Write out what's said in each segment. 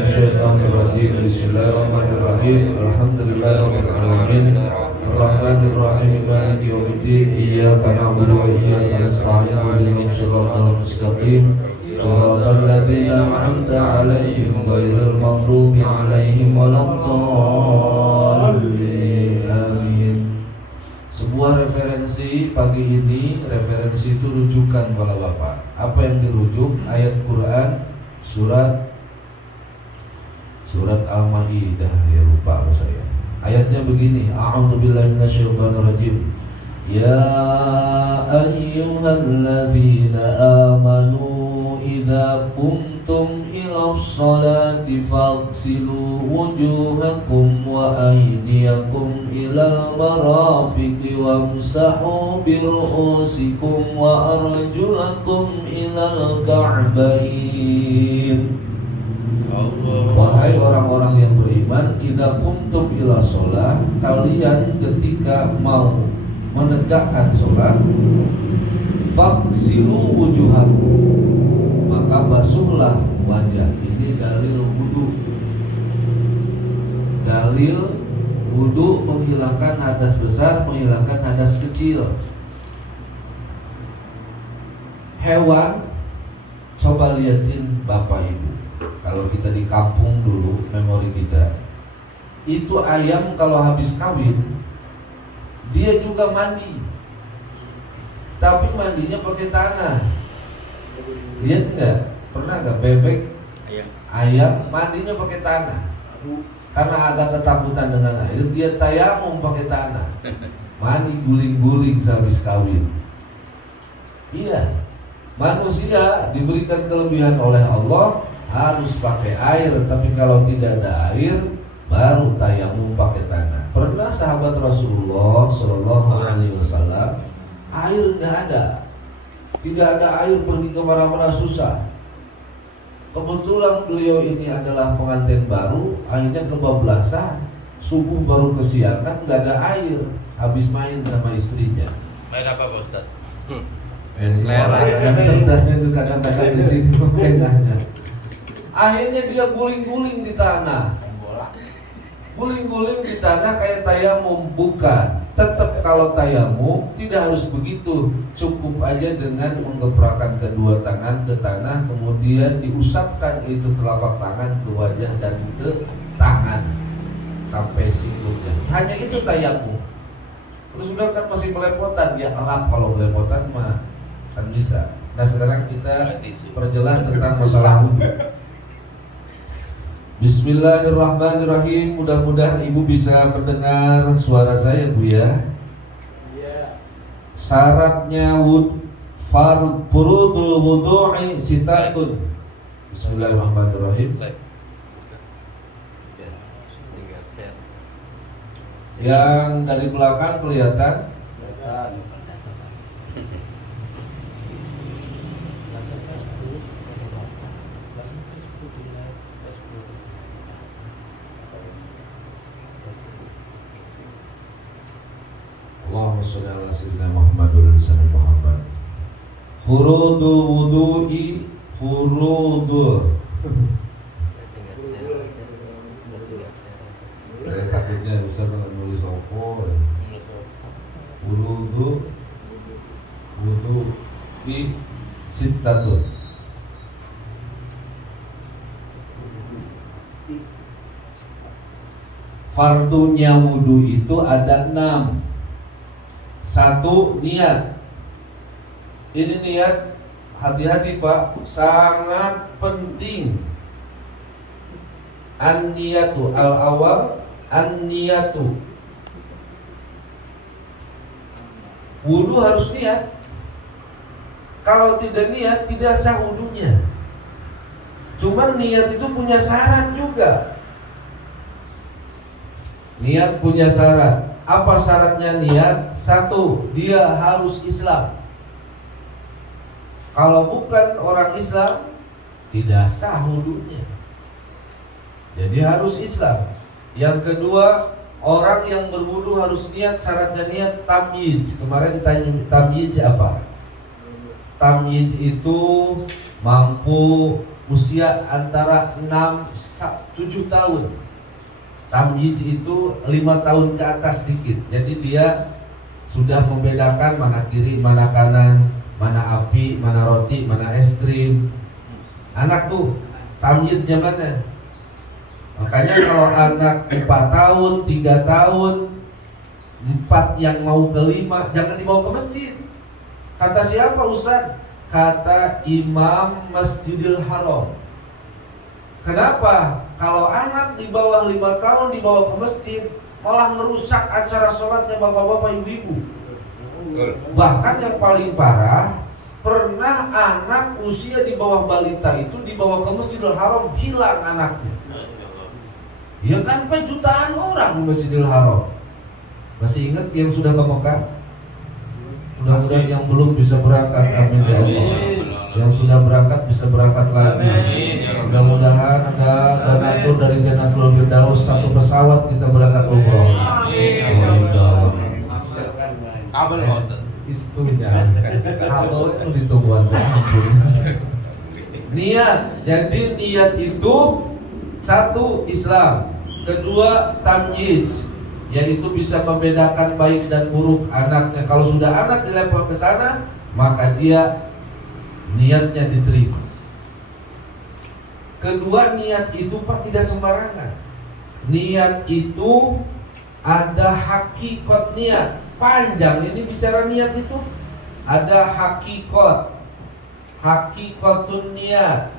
minasyaitonir rajim. Bismillahirrahmanirrahim. Alhamdulillahirabbil alamin. Arrahmanir rahim. Maliki yaumiddin. Iyyaka na'budu wa iyyaka nasta'in. Ihdinas siratal mustaqim. Shiratal ladzina an'amta 'alaihim ghairil maghdubi 'alaihim waladdallin. Amin. Sebuah referensi pagi ini, referensi itu rujukan para bapak. Apa yang dirujuk? Ayat Quran surat Al-Maidah, ya lupa apa saya. Ayatnya begini, A'udzubillahi minasyaitonir rajim. Ya ayyuhalladzina amanu idza qumtum ila sholati faghsilu wujuhakum wa aydiyakum ilal marafiqi wamsahu bi ru'usikum wa arjulakum ilal ka'bayn. Wahai orang-orang yang beriman, idza qumtum ila sholat, kalian ketika mau menegakkan sholat, faghsilu wujuhakum, maka basuhlah wajah. Ini dalil wudu. Dalil wudu menghilangkan hadas besar, menghilangkan hadas kecil. Hewan, coba liatin bapak ibu. Kalau kita di kampung dulu, memori kita, itu ayam kalau habis kawin, dia juga mandi. Tapi mandinya pakai tanah. Lihat enggak? Pernah enggak bebek ayam mandinya pakai tanah? Karena agak ketakutan dengan air, dia tayamum pakai tanah. Mandi guling-guling sehabis kawin. Iya. Manusia diberikan kelebihan oleh Allah, harus pakai air, tapi kalau tidak ada air baru tayamum pakai tanah. Pernah sahabat Rasulullah Shallallahu Alaihi Wasallam air nggak ada, tidak ada air, pergi kemana-mana susah. Kebetulan beliau ini adalah pengantin baru, akhirnya kebablasan, subuh baru kesiangan, nggak ada air, habis main sama istrinya. Main apa Pak Ustaz? Yang cerdasnya itu kadang-kadang di sini pengennya. Akhirnya dia guling-guling di tanah. Guling-guling di tanah kayak tayamum. Bukan. Tetap kalau tayamum tidak harus begitu. Cukup aja dengan menggeprakkan kedua tangan ke tanah, kemudian diusapkan itu telapak tangan ke wajah dan ke tangan sampai sikutnya. Hanya itu tayamum. Terus sudah kan masih melepotan, ya elap kalau melepotan mah kan bisa. Nah sekarang kita perjelas tentang masalah wudu. Bismillahirrahmanirrahim. Mudah-mudahan ibu bisa mendengar suara saya, Bu ya. Syaratnya furudul wudu'i sitatun. Bismillahirrahmanirrahim. Yang dari belakang kelihatan? Allahumma sholli ala sayyidina Muhammad wa ala Muhammad. Furudul wudu'i, furudul. Saya takutnya bisa menulis opo. Wudu'i sittatun. Fardunya wudu itu ada 6. 1, niat. Ini niat, hati-hati Pak, sangat penting. An-niyatu al-awal, an-niyatu. Wudu harus niat. Kalau tidak niat, tidak sah wudunya. Cuman niat itu punya syarat juga. Niat punya syarat. Apa syaratnya niat? 1, dia harus Islam. Kalau bukan orang Islam, tidak sah wudunya. Jadi harus Islam. Yang kedua, orang yang berwudu harus niat. Syaratnya niat tamyiz. Kemarin tamyiz apa? Tamyiz itu mampu usia antara 6-7 tahun. Tamyiz itu 5 tahun ke atas dikit. Jadi dia sudah membedakan mana kiri, mana kanan, mana api, mana roti, mana es krim. Anak tuh tamyiznya mana? Makanya kalau anak 4 tahun, 3 tahun, 4 yang mau ke 5, jangan dibawa ke masjid. Kata siapa Ustaz? Kata Imam Masjidil Haram. Kenapa? Kalau anak di bawah 5 tahun dibawa ke masjid, malah merusak acara sholatnya bapak-bapak, ibu-ibu. Bahkan yang paling parah, pernah anak usia di bawah balita itu dibawa ke Masjidil Haram, hilang anaknya. Ya kan, jutaan orang di Masjidil Haram. Masih ingat yang sudah ke Mekah? Mudah-mudahan yang belum bisa berangkat, amin ya Allah. Yang sudah berangkat bisa berangkat lagi. Mudah-mudahan ada donatur dari Jannatul Firdaus, 1 pesawat kita berangkat umroh. Kabel itu ya, kabel itu ditungguan. Niat, jadi niat itu 1 Islam, 2 tamyiz, yaitu bisa membedakan baik dan buruk anaknya. Kalau sudah anak di level ke sana, maka dia niatnya diterima. 2, niat itu Pak tidak sembarangan. Niat itu ada hakikat niat. Panjang ini bicara niat itu. Ada hakikat, hakikatun niat.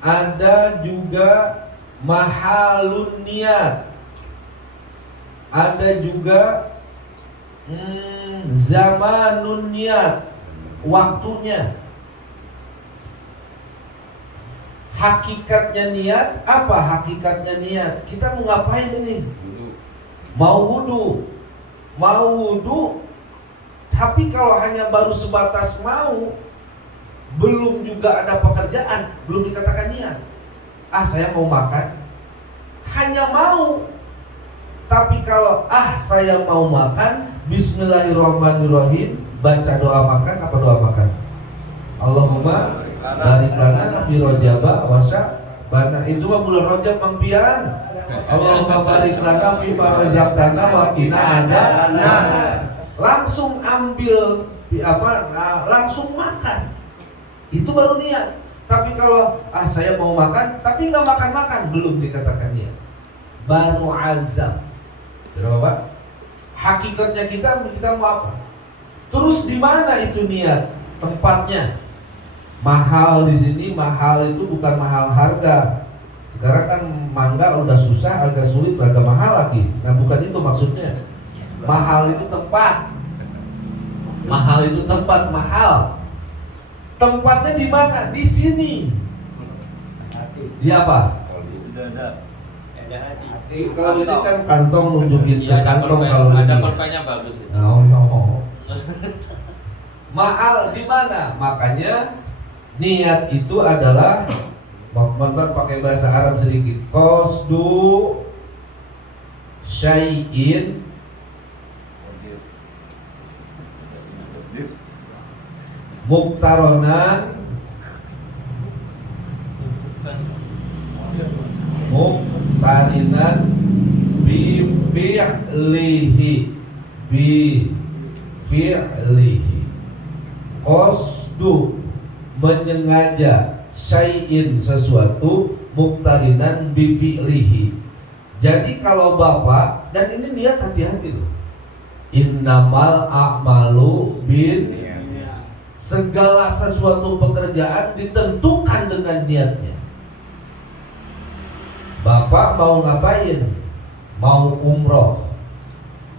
Ada juga mahalun niat. Ada juga zamanun niat, waktunya. Hakikatnya niat, apa hakikatnya niat? Kita mau ngapain ini? Mau wudu, tapi kalau hanya baru sebatas mau, belum juga ada pekerjaan, belum dikatakan niat. Saya mau makan, hanya mau. Tapi kalau saya mau makan, bismillahirrahmanirrahim, baca doa makan, apa doa makan? Allahumma barik lana fi rajaba wa sya'ban. Itu mah bulan Rajab mangpian. Allahumma barik lana fi ma razaqtana wa qina adzabannar. Langsung ambil langsung makan. Itu baru niat. Tapi kalau saya mau makan tapi enggak makan-makan, belum dikatakan niat. Baru azam. Sudah Bapak? Hakikatnya kita mau apa? Terus di mana itu niat? Tempatnya. Mahal di sini, mahal itu bukan mahal harga. Sekarang kan mangga udah susah, agak sulit, agak mahal lagi. Nah, bukan itu maksudnya. Mahal itu tempat. Mahal itu tempat, mahal. Tempatnya di mana? Di sini. Di apa? Kalau ini kan kantong nunjukin ke kantong, kalau ada ini. perpanya bagus itu. Mahal di mana? Makanya niat itu adalah, mohon pakai bahasa Arab sedikit, qasdu syai'in muqtaronan muqtarinan bi fi'lihi qasdu menyengaja syai'in sesuatu muqtarinan bi fi'lihi. Jadi kalau Bapak, dan ini niat hati-hati loh. Innamal a'malu bin, segala sesuatu pekerjaan ditentukan dengan niatnya. Bapak mau ngapain? Mau umroh.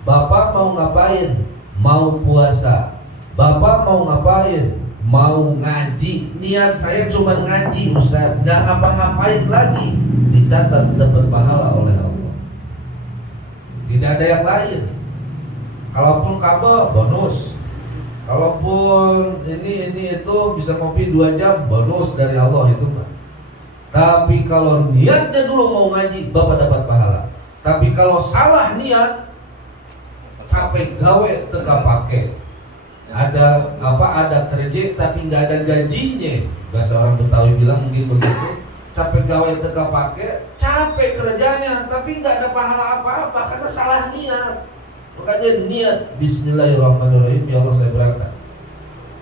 Bapak mau ngapain? Mau puasa. Bapak mau ngapain? Mau ngaji. Niat saya cuma ngaji Ustaz, nggak ngapa-ngapain lagi, dicatat dapat pahala oleh Allah. Tidak ada yang lain. Kalaupun kabel bonus, kalaupun ini itu bisa ngopi 2 jam, bonus dari Allah itu Pak. Tapi kalau niatnya dulu mau ngaji, Bapak dapat pahala. Tapi kalau salah niat, capek gawe teka pakai. ada kerja tapi nggak ada gajinya. Bahasa orang Betawi bilang mungkin begitu. Capek gawe teka pakai, capek kerjanya tapi nggak ada pahala apa-apa karena salah niat. Makanya niat Bismillahirrahmanirrahim, ya Allah saya berangkat.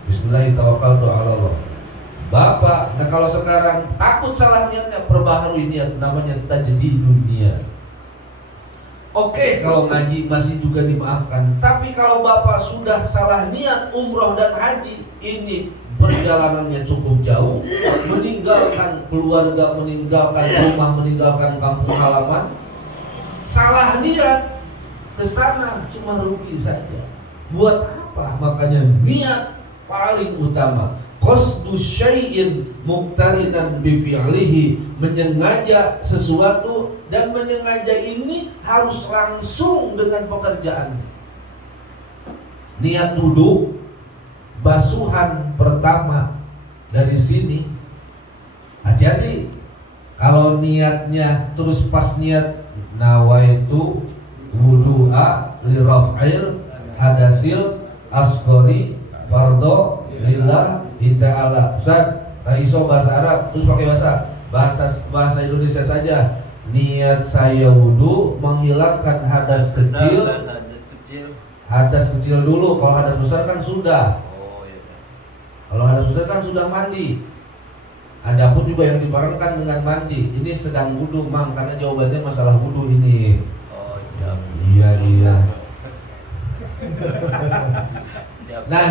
Bismillahirrahmanirrahim. Bapak, nah kalau sekarang takut salah niatnya, perbaharui niat, namanya tajdidun niat. Oke, kalau ngaji masih juga dimaafkan. Tapi kalau Bapak sudah salah niat umroh dan haji, ini perjalanannya cukup jauh, meninggalkan keluarga, meninggalkan rumah, meninggalkan kampung halaman, salah niat, kesana cuma rugi saja. Buat apa? Makanya niat paling utama. Qasdu syai'in muqtarinan bi fi'lihi, menyengaja sesuatu dan menyengaja ini harus langsung dengan pekerjaannya. Niat wudu, basuhan pertama dari sini. Hati-hati kalau niatnya terus pas niat nawaitu wudu'a li raf'il hadasil asghari fardhu lillah ta'ala. Ustaz, iso bahasa Arab terus pakai bahasa Indonesia saja. Niat saya wudu menghilangkan hadas kecil. Hadas kecil dulu, kalau hadas besar kan sudah. Kalau hadas besar kan sudah mandi. Adapun juga yang diparankan dengan mandi. Ini sedang wudu, Mang, karena jawabannya masalah wudu ini. Oh, siap. Iya. Nah,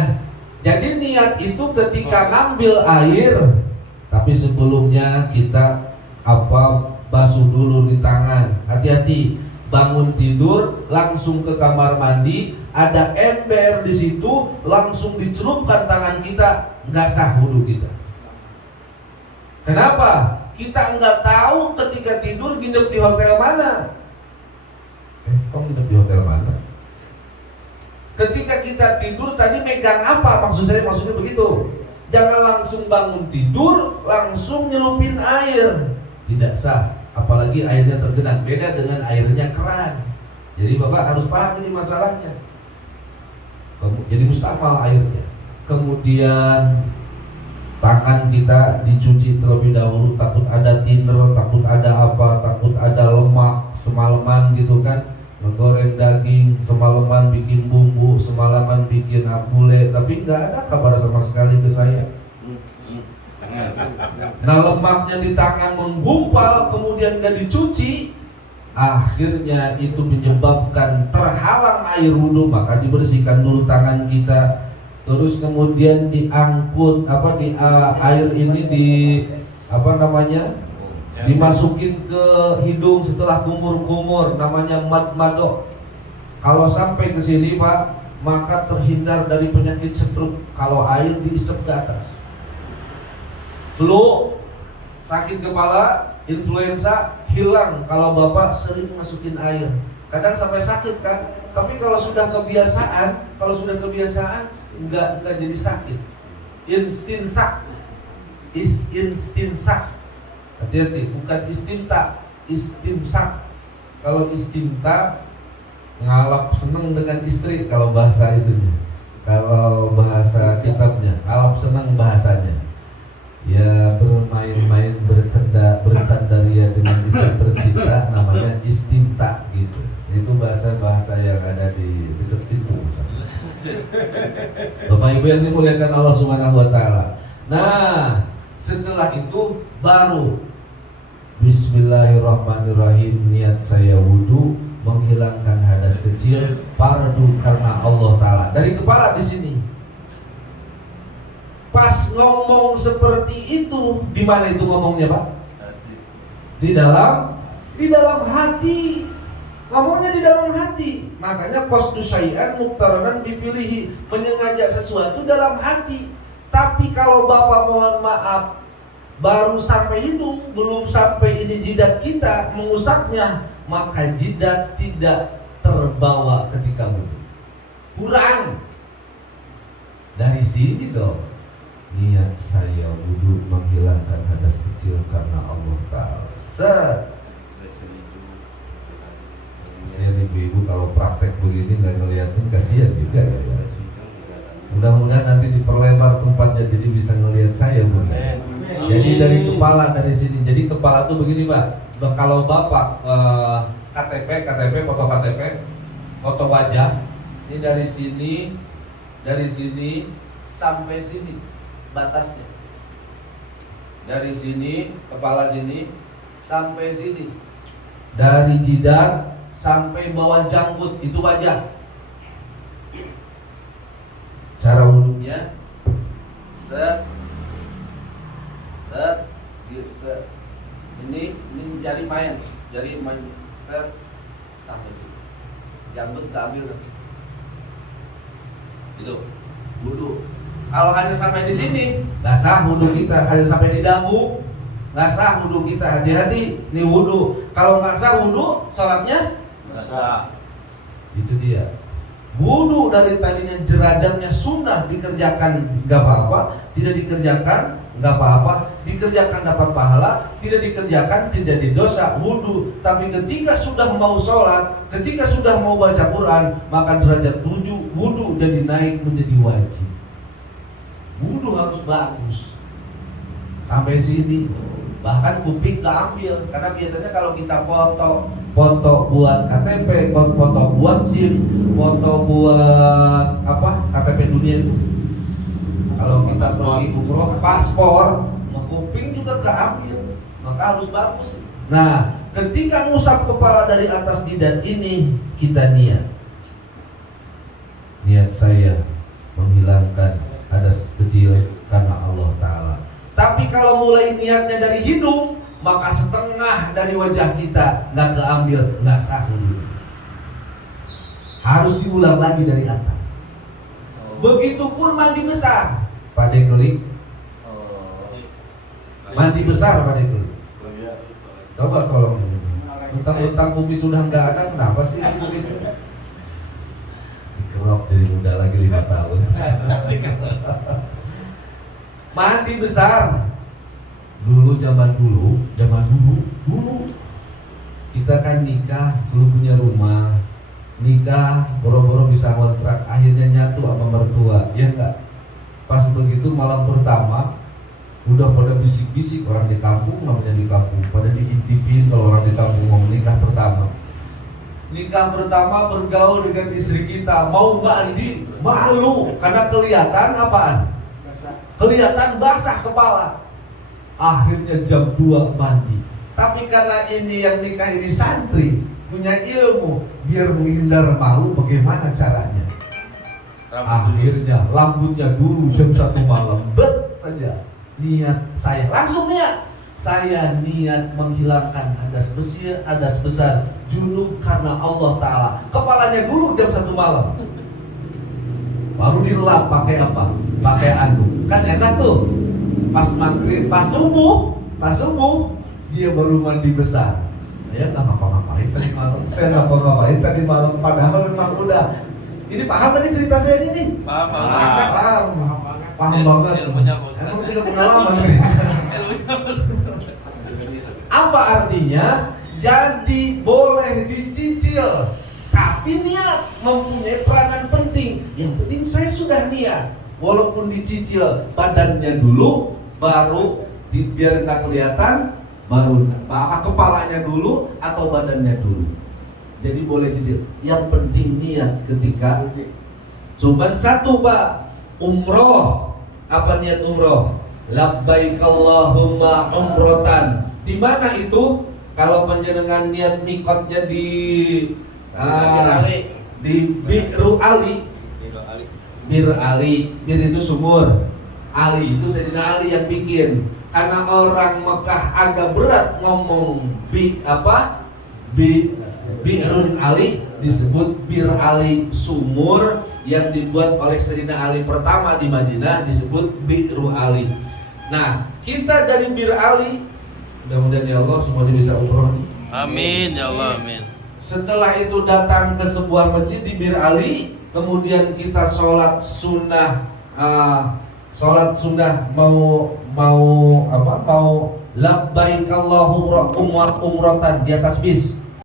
jadi niat itu ketika ngambil air, tapi sebelumnya kita basuh dulu di tangan. Hati-hati, bangun tidur langsung ke kamar mandi, ada ember di situ, langsung dicelupkan tangan kita, nggak sah wudu kita. Kenapa? Kita nggak tahu ketika tidur nginep di hotel mana. Kok nginep di hotel mana? Ketika kita tidur tadi megang apa? Maksudnya begitu. Jangan langsung bangun tidur langsung nyelupin air. Tidak sah. Apalagi airnya tergenang. Beda dengan airnya keran. Jadi Bapak harus paham ini masalahnya. Jadi mustamal airnya. Kemudian tangan kita dicuci terlebih dahulu. Takut ada tinder, takut ada apa, takut ada lemak semalaman gitu kan. Menggoreng daging, semalaman bikin bumbu, semalaman bikin gulai, tapi nggak ada kabar sama sekali ke saya. Nah, lemaknya di tangan menggumpal, kemudian nggak dicuci, akhirnya itu menyebabkan terhalang air wudhu. Maka dibersihkan dulu tangan kita, terus kemudian diangkut air ini dimasukin ke hidung setelah kumur-kumur, namanya mad-madok. Kalau sampai ke sini Pak, maka terhindar dari penyakit stroke kalau air diisep ke atas. Flu, sakit kepala, influenza hilang kalau Bapak sering masukin air. Kadang sampai sakit kan, tapi kalau sudah kebiasaan nggak jadi sakit. Istinsak. Hati-hati, bukan istimsak. Kalau istimta ngalap seneng dengan istri, kalau bahasa itu. Kalau bahasa kitabnya, ngalap seneng bahasanya. Ya bermain-main bersandaria dengan istri tercinta, namanya istimta gitu. Itu bahasa-bahasa yang ada di dekat itu. Bapak Ibu yang dimuliakan Allah Subhanahu wa taala. Nah, setelah itu baru Bismillahirrahmanirrahim, niat saya wudu menghilangkan hadas kecil fardu karena Allah Ta'ala. Dari kepala di sini. Pas ngomong seperti itu, di mana itu ngomongnya Pak? Di dalam hati. Ngomongnya di dalam hati. Makanya qasdu syai'an muqtaranan bipilihi, menyengaja sesuatu dalam hati. Tapi kalau Bapak mohon maaf baru sampai hidung, belum sampai ini jidat kita mengusapnya, maka jidat tidak terbawa ketika wudu. Kurang. Dari sini dong. Niat saya wudu menghilangkan hadas kecil karena Allah Ta'ala. Kasihan ibu-ibu kalau praktek begini nggak ngeliatin, kasihan juga ya. soalnya jadi bisa ngelihat saya Bun. Jadi dari kepala dari sini. Jadi kepala tuh begini Pak. Kalau Bapak KTP foto wajah ini dari sini sampai sini batasnya. Dari sini kepala sini sampai sini. Dari jidat sampai bawah janggut itu wajah. Cara wudhunya set ini jari main set sampai sini. Janggut keambil nanti. Gitu. Wudhu. Kalau hanya sampai di sini, nggak sah wudhu kita. Hanya sampai di dagu, nggak sah wudhu kita. Hati-hati nih wudhu. Kalau nggak sah wudhu, sholatnya nggak sah. Itu dia. Wudhu dari tadinya derajatnya sunnah dikerjakan nggak apa-apa, tidak dikerjakan nggak apa-apa, dikerjakan dapat pahala, tidak dikerjakan tidak jadi dosa wudhu. Tapi ketika sudah mau sholat, ketika sudah mau baca Quran, maka derajat wudhu jadi naik menjadi wajib. Wudhu harus bagus sampai sini, bahkan kuping keambil. Karena biasanya kalau kita foto buat KTP, foto buat SIM, foto buat KTP dunia itu. Kalau kita pergi umroh, paspor, kuping juga keambil, maka harus bagus. Nah, ketika ngusap kepala dari atas jidat ini, kita niat saya menghilangkan hadas kecil karena Allah Ta'ala. Tapi kalau mulai niatnya dari hidung, maka setengah dari wajah kita nggak keambil, nggak sah. Harus diulang lagi dari atas. Begitupun mandi besar. Pada klik. Mandi besar pada klik. Coba tolong. Utang kumis sudah nggak ada, kenapa sih kumis? Dikerok dari muda lagi 5 tahun. Mandi besar. Zaman dulu kita kan nikah belum punya rumah, nikah boro-boro bisa kontrak, akhirnya nyatu sama mertua, ya enggak? Pas begitu malam pertama udah pada bisik-bisik, orang di kampung, namanya di kampung pada diintipin kalau orang di kampung mau nikah pertama bergaul dengan istri kita, mau mandi malu karena kelihatan apaan? Kelihatan basah kepala. Akhirnya jam 2 mandi. Tapi karena ini yang nikah ini santri, punya ilmu, biar menghindar malu, bagaimana caranya? Akhirnya rambutnya dulu jam 1 malam, bet aja. Niat saya, langsung niat. Saya niat menghilangkan hadas besar junub karena Allah Ta'ala. Kepalanya dulu jam 1 malam. Baru dilap pakai apa? Pakai anduk. Kan enak tuh. Pas maghrib, pas subuh dia baru mandi besar. Saya nggak ngapa-ngapain tadi malam. Padahal memang udah. Ini paham tadi cerita saya ini? Paham banget. Emang kita pengalaman. Apa artinya? Jadi boleh dicicil, tapi niat mempunyai peranan penting. Yang penting saya sudah niat, walaupun dicicil badannya dulu. Baru biar nggak kelihatan, baru kepalanya dulu atau badannya dulu. Jadi boleh cicil. Yang penting niat ketika. Cuman satu Pak, umroh. Apa niat umroh? Labbaik Allahumma umrotan. Di mana itu? Kalau panjenengan niat mikotnya di Bi'ru Ali. Bir itu sumur. Ali itu Sayyidina Ali yang bikin. Karena orang Mekah agak berat ngomong Bi'run Ali, disebut Bir Ali, sumur yang dibuat oleh Sayyidina Ali pertama di Madinah, disebut Bi'ru Ali. Nah, kita dari Bir Ali, mudah-mudahan ya Allah semuanya bisa umroh. Amin ya Allah, amin. Setelah itu datang ke sebuah masjid di Bir Ali, kemudian kita sholat sunnah mau labbaik Allahumma umratan di atas bis.